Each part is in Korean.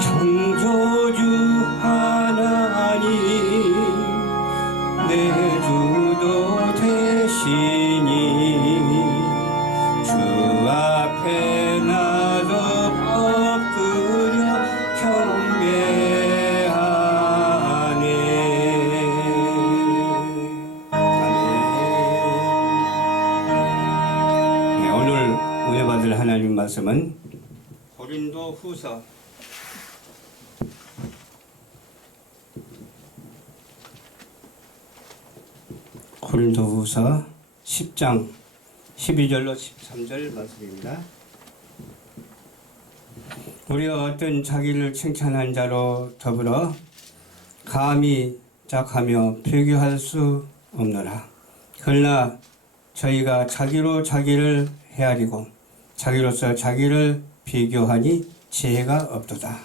창조주 하나님 내 주도 되시니 주 앞에 나도 엎드려 경배하네. 아멘. 네, 오늘 은혜 받을 하나님 말씀은 고린도후서 10장 12절로 13절 말씀입니다. 우리가 어떤 자기를 칭찬한 자로 더불어 감히 짝하며 비교할 수 없노라. 그러나 저희가 자기로 자기를 헤아리고 자기로서 자기를 비교하니 지혜가 없도다.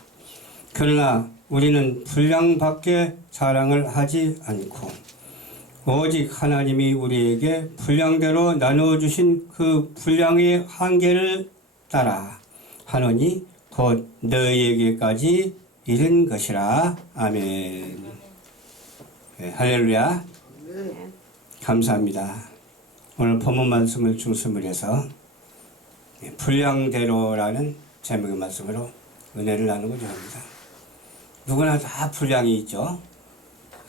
그러나 우리는 분량밖에 자랑을 하지 않고 오직 하나님이 우리에게 분량대로 나누어주신 그 분량의 한계를 따라 하노니 곧 너희에게까지 이른 것이라. 아멘. 네, 할렐루야. 감사합니다. 오늘 본문 말씀을 중심으로 해서 분량대로라는 제목의 말씀으로 은혜를 나누고자 합니다. 누구나 다 분량이 있죠.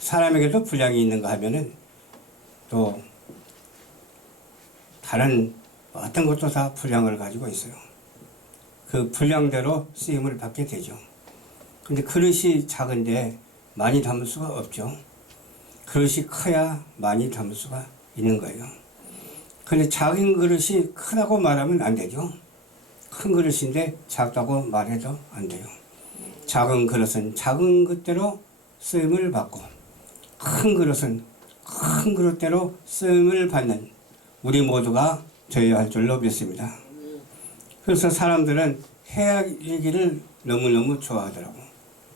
사람에게도 분량이 있는가 하면은 또 다른 어떤 것도 다 분량을 가지고 있어요. 그 분량대로 쓰임을 받게 되죠. 근데 그릇이 작은데 많이 담을 수가 없죠. 그릇이 커야 많이 담을 수가 있는 거예요. 근데 작은 그릇이 크다고 말하면 안 되죠. 큰 그릇인데 작다고 말해도 안 돼요. 작은 그릇은 작은 것대로 쓰임을 받고 큰 그릇은 큰 그릇대로 쓰임을 받는 우리 모두가 되어야 할 줄로 믿습니다. 그래서 사람들은 헤아리기를 너무너무 좋아하더라고.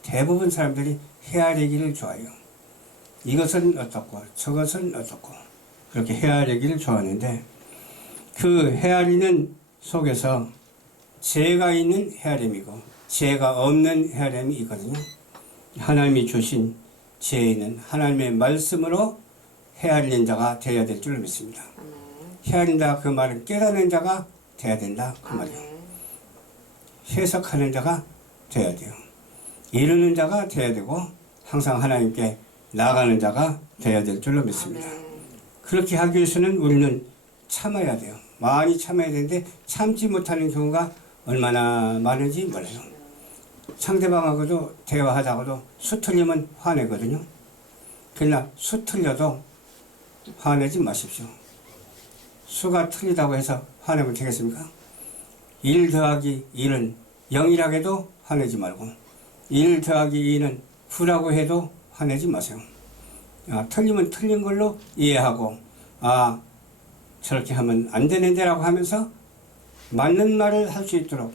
대부분 사람들이 헤아리기를 좋아해요. 이것은 어떻고 저것은 어떻고 그렇게 헤아리기를 좋아하는데 그 헤아리는 속에서 죄가 있는 헤아림이고 죄가 없는 헤아림이 있거든요. 하나님이 주신 지혜는 하나님의 말씀으로 헤아리는 자가 되어야 될 줄로 믿습니다. 헤아린다 그 말은 깨닫는 자가 되어야 된다 그 말이에요. 해석하는 자가 되어야 돼요. 이루는 자가 되어야 되고 항상 하나님께 나아가는 자가 되어야 될 줄로 믿습니다. 그렇게 하기 위해서는 우리는 참아야 돼요. 많이 참아야 되는데 참지 못하는 경우가 얼마나 많은지 몰라요. 상대방하고도 대화하다가도 수 틀리면 화내거든요. 그러나 수 틀려도 화내지 마십시오. 수가 틀리다고 해서 화내면 되겠습니까? 1 더하기 1은 0이라고 해도 화내지 말고 1 더하기 2는 9라고 해도 화내지 마세요. 틀리면 틀린 걸로 이해하고 저렇게 하면 안 되는데 라고 하면서 맞는 말을 할 수 있도록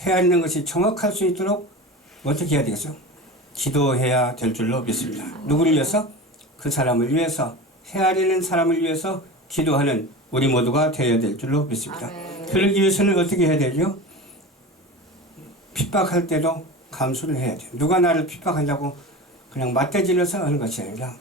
헤아리는 것이 정확할 수 있도록 어떻게 해야 되겠어요? 기도해야 될 줄로 믿습니다. 누구를 위해서? 그 사람을 위해서, 헤아리는 사람을 위해서 기도하는 우리 모두가 되어야 될 줄로 믿습니다. 그러기 위해서는 어떻게 해야 되죠? 핍박할 때도 감수를 해야 돼요. 누가 나를 핍박한다고 그냥 맞대질러서 하는 것이 아니라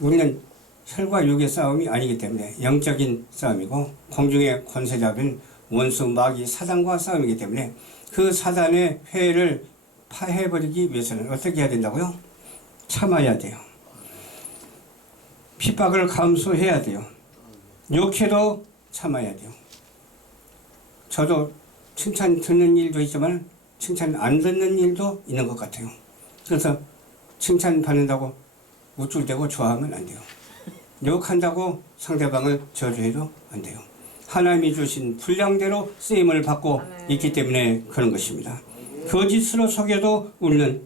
우리는 혈과 육의 싸움이 아니기 때문에 영적인 싸움이고 공중의 권세자인 원수 마귀 사단과 싸움이기 때문에 그 사단의 회를 파해버리기 위해서는 어떻게 해야 된다고요? 참아야 돼요. 핍박을 감수해야 돼요. 욕해도 참아야 돼요. 저도 칭찬 듣는 일도 있지만 칭찬 안 듣는 일도 있는 것 같아요. 그래서 칭찬 받는다고 우쭐대고 좋아하면 안 돼요. 욕한다고 상대방을 저주해도 안 돼요. 하나님이 주신 분량대로 쓰임을 받고 있기 때문에 그런 것입니다. 거짓으로 속여도 우리는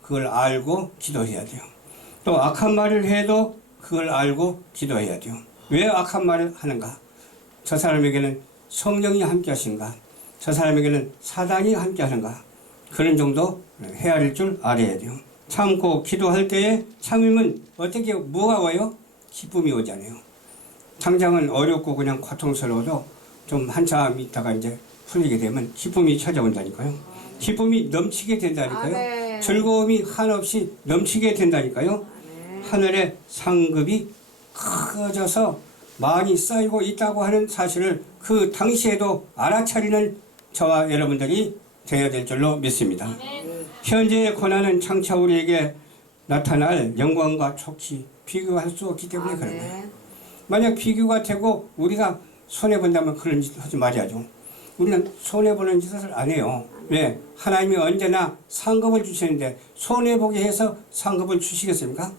그걸 알고 기도해야 돼요. 또 악한 말을 해도 그걸 알고 기도해야 돼요. 왜 악한 말을 하는가? 저 사람에게는 성령이 함께 하신가? 저 사람에게는 사단이 함께 하는가? 그런 정도 헤아릴 줄 알아야 돼요. 참고 기도할 때에 참으면 어떻게 뭐가 와요? 기쁨이 오잖아요. 당장은 어렵고 그냥 고통스러워도 좀 한참 있다가 이제 풀리게 되면 기쁨이 찾아온다니까요. 기쁨이 넘치게 된다니까요. 아멘. 즐거움이 한없이 넘치게 된다니까요. 아멘. 하늘의 상급이 커져서 많이 쌓이고 있다고 하는 사실을 그 당시에도 알아차리는 저와 여러분들이 되어야 될 줄로 믿습니다. 현재의 고난은 장차 우리에게 나타날 영광과 촉이 비교할 수 없기 때문에 그런 거예요. 아멘. 만약 비교가 되고 우리가 손해본다면 그런 짓 하지 말아야죠. 우리는 손해보는 짓을 안 해요. 왜? 하나님이 언제나 상급을 주시는데 손해보게 해서 상급을 주시겠습니까?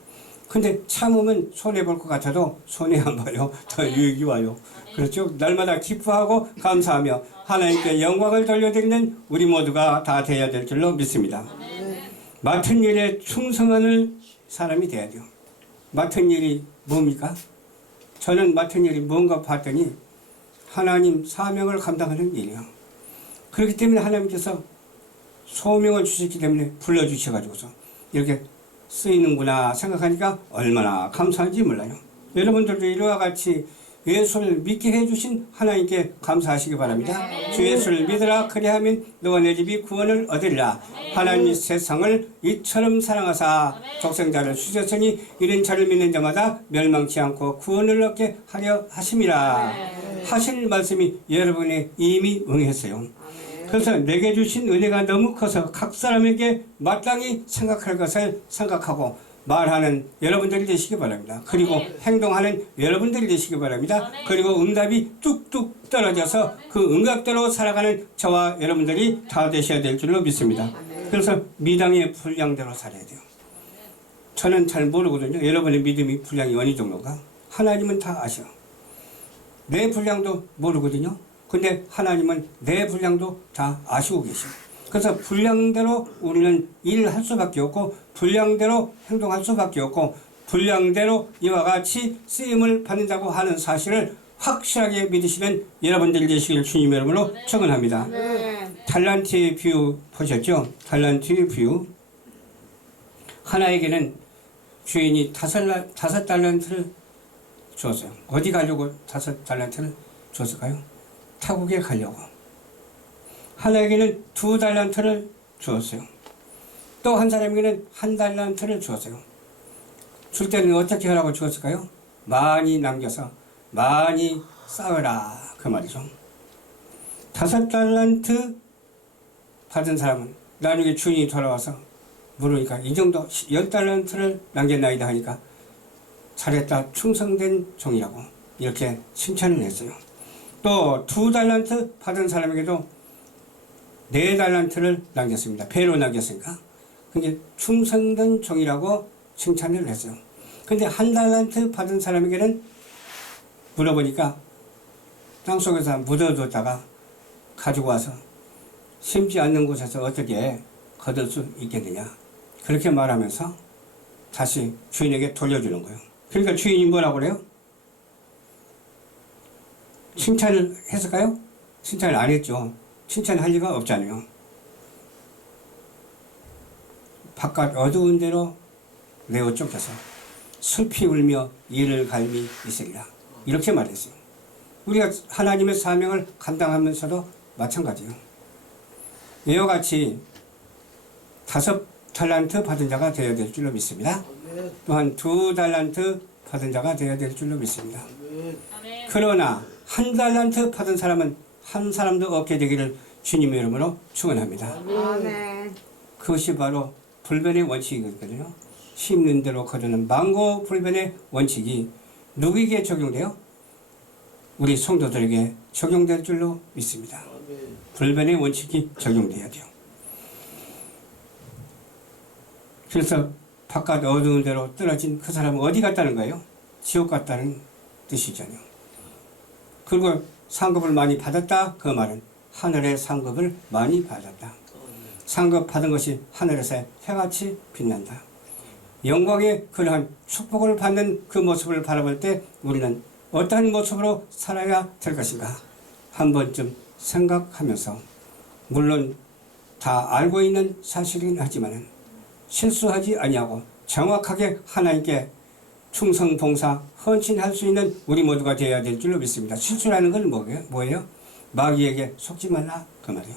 근데 참으면 손해볼 것 같아도 손해 안 봐요. 더 유익이 와요. 그렇죠? 날마다 기뻐하고 감사하며 하나님께 영광을 돌려드리는 우리 모두가 다 되어야 될 줄로 믿습니다. 맡은 일에 충성하는 사람이 돼야 돼요. 맡은 일이 뭡니까? 저는 맡은 일이 뭔가 봤더니 하나님 사명을 감당하는 일이에요. 그렇기 때문에 하나님께서 소명을 주셨기 때문에 불러주셔가지고서 이렇게 쓰이는구나 생각하니까 얼마나 감사한지 몰라요. 여러분들도 이와 같이 예수를 믿게 해주신 하나님께 감사하시기 바랍니다. 주 예수를 믿으라 그리하면 너와 내 집이 구원을 얻으리라. 하나님이 세상을 이처럼 사랑하사 독생자를 주셨으니 이런 자를 믿는 자마다 멸망치 않고 구원을 얻게 하려 하심이라. 하실 말씀이 여러분의 이미 응했어요. 그래서 내게 주신 은혜가 너무 커서 각 사람에게 마땅히 생각할 것을 생각하고 말하는 여러분들이 되시기 바랍니다. 그리고 행동하는 여러분들이 되시기 바랍니다. 그리고 응답이 뚝뚝 떨어져서 그 응답대로 살아가는 저와 여러분들이 다 되셔야 될 줄로 믿습니다. 그래서 미당의 분량대로 살아야 돼요. 저는 잘 모르거든요. 여러분의 믿음이 분량이 어느 정도가. 하나님은 다 아셔. 내 분량도 모르거든요. 근데 하나님은 내 분량도 다 아시고 계셔. 그래서 분량대로 우리는 일할 수밖에 없고 분량대로 행동할 수밖에 없고 분량대로 이와 같이 쓰임을 받는다고 하는 사실을 확실하게 믿으시는 여러분들이 되시길 주님 이름으로 축원합니다. 달란트의 비유 보셨죠? 달란트의 비유. 하나에게는 주인이 다섯 달란트를 주었어요. 어디 가려고 5달란트를 주었을까요? 타국에 가려고. 하나에게는 2달란트를 주었어요. 또 한 사람에게는 1달란트를 주었어요. 줄 때는 어떻게 하라고 주었을까요? 많이 남겨서 많이 쌓으라 그 말이죠. 5달란트 받은 사람은 나중에 주인이 돌아와서 물으니까 이 정도 10달란트를 남겼나이다 하니까 잘했다 충성된 종이라고 이렇게 칭찬을 했어요. 또 2달란트 받은 사람에게도 4달란트를 남겼습니다. 배로 남겼으니까. 근데 충성된 종이라고 칭찬을 했어요. 근데 1달란트 받은 사람에게는 물어보니까 땅속에서 묻어뒀다가 가지고 와서 심지 않는 곳에서 어떻게 거둘 수 있겠느냐. 그렇게 말하면서 다시 주인에게 돌려주는 거예요. 그러니까 주인이 뭐라고 그래요? 칭찬을 했을까요? 칭찬을 안 했죠. 칭찬할 리가 없잖아요. 바깥 어두운 데로 내어 쫓겨서 슬피 울며 이를 갈미 있으리라. 이렇게 말했어요. 우리가 하나님의 사명을 감당하면서도 마찬가지예요. 이와 같이 5달란트 받은 자가 되어야 될 줄로 믿습니다. 또한 2달란트 받은 자가 되어야 될 줄로 믿습니다. 그러나 1달란트 받은 사람은 한 사람도 없게 되기를 주님의 이름으로 축원합니다. 아멘. 그것이 바로 불변의 원칙이거든요. 심는 대로 거두는 만고 불변의 원칙이 누구에게 적용돼요? 우리 성도들에게 적용될 줄로 믿습니다. 불변의 원칙이 적용돼야 돼요. 그래서 바깥 어두운 데로 떨어진 그 사람은 어디 갔다는 거예요? 지옥 갔다는 뜻이잖아요. 그리고 상급을 많이 받았다. 그 말은 하늘의 상급을 많이 받았다. 상급 받은 것이 하늘에서 해같이 빛난다. 영광의 그러한 축복을 받는 그 모습을 바라볼 때 우리는 어떠한 모습으로 살아야 될 것인가 한 번쯤 생각하면서, 물론 다 알고 있는 사실이긴 하지만 실수하지 아니하고 정확하게 하나님께 충성, 봉사, 헌신할 수 있는 우리 모두가 되어야 될 줄로 믿습니다. 실수라는 건 뭐예요? 마귀에게 속지 말라 그 말이에요.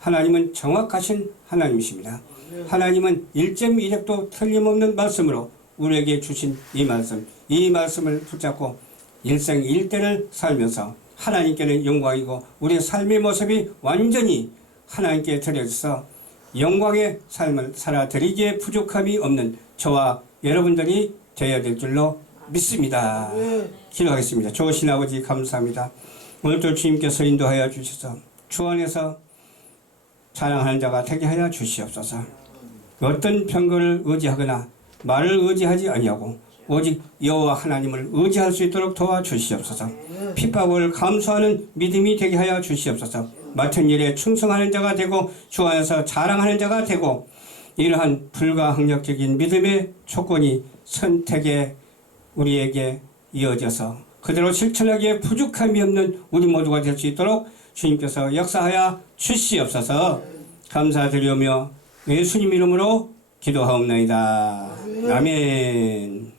하나님은 정확하신 하나님이십니다. 하나님은 1.1획도 틀림없는 말씀으로 우리에게 주신 이 말씀을 붙잡고 일생일대를 살면서 하나님께는 영광이고 우리의 삶의 모습이 완전히 하나님께 드려져서 영광의 삶을 살아드리기에 부족함이 없는 저와 여러분들이 되어야 될 줄로 믿습니다. 기도하겠습니다. 좋으신 아버지 감사합니다. 오늘도 주님께서 인도하여 주셔서 주 안에서 자랑하는 자가 되게 하여 주시옵소서. 어떤 편거를 의지하거나 말을 의지하지 아니하고 오직 여호와 하나님을 의지할 수 있도록 도와주시옵소서. 핍박을 감수하는 믿음이 되게 하여 주시옵소서. 맡은 일에 충성하는 자가 되고 주 안에서 자랑하는 자가 되고 이러한 불가항력적인 믿음의 조건이 선택에 우리에게 이어져서 그대로 실천하기에 부족함이 없는 우리 모두가 될 수 있도록 주님께서 역사하여 주시옵소서. 감사드리오며 예수님 이름으로 기도하옵나이다. 아멘.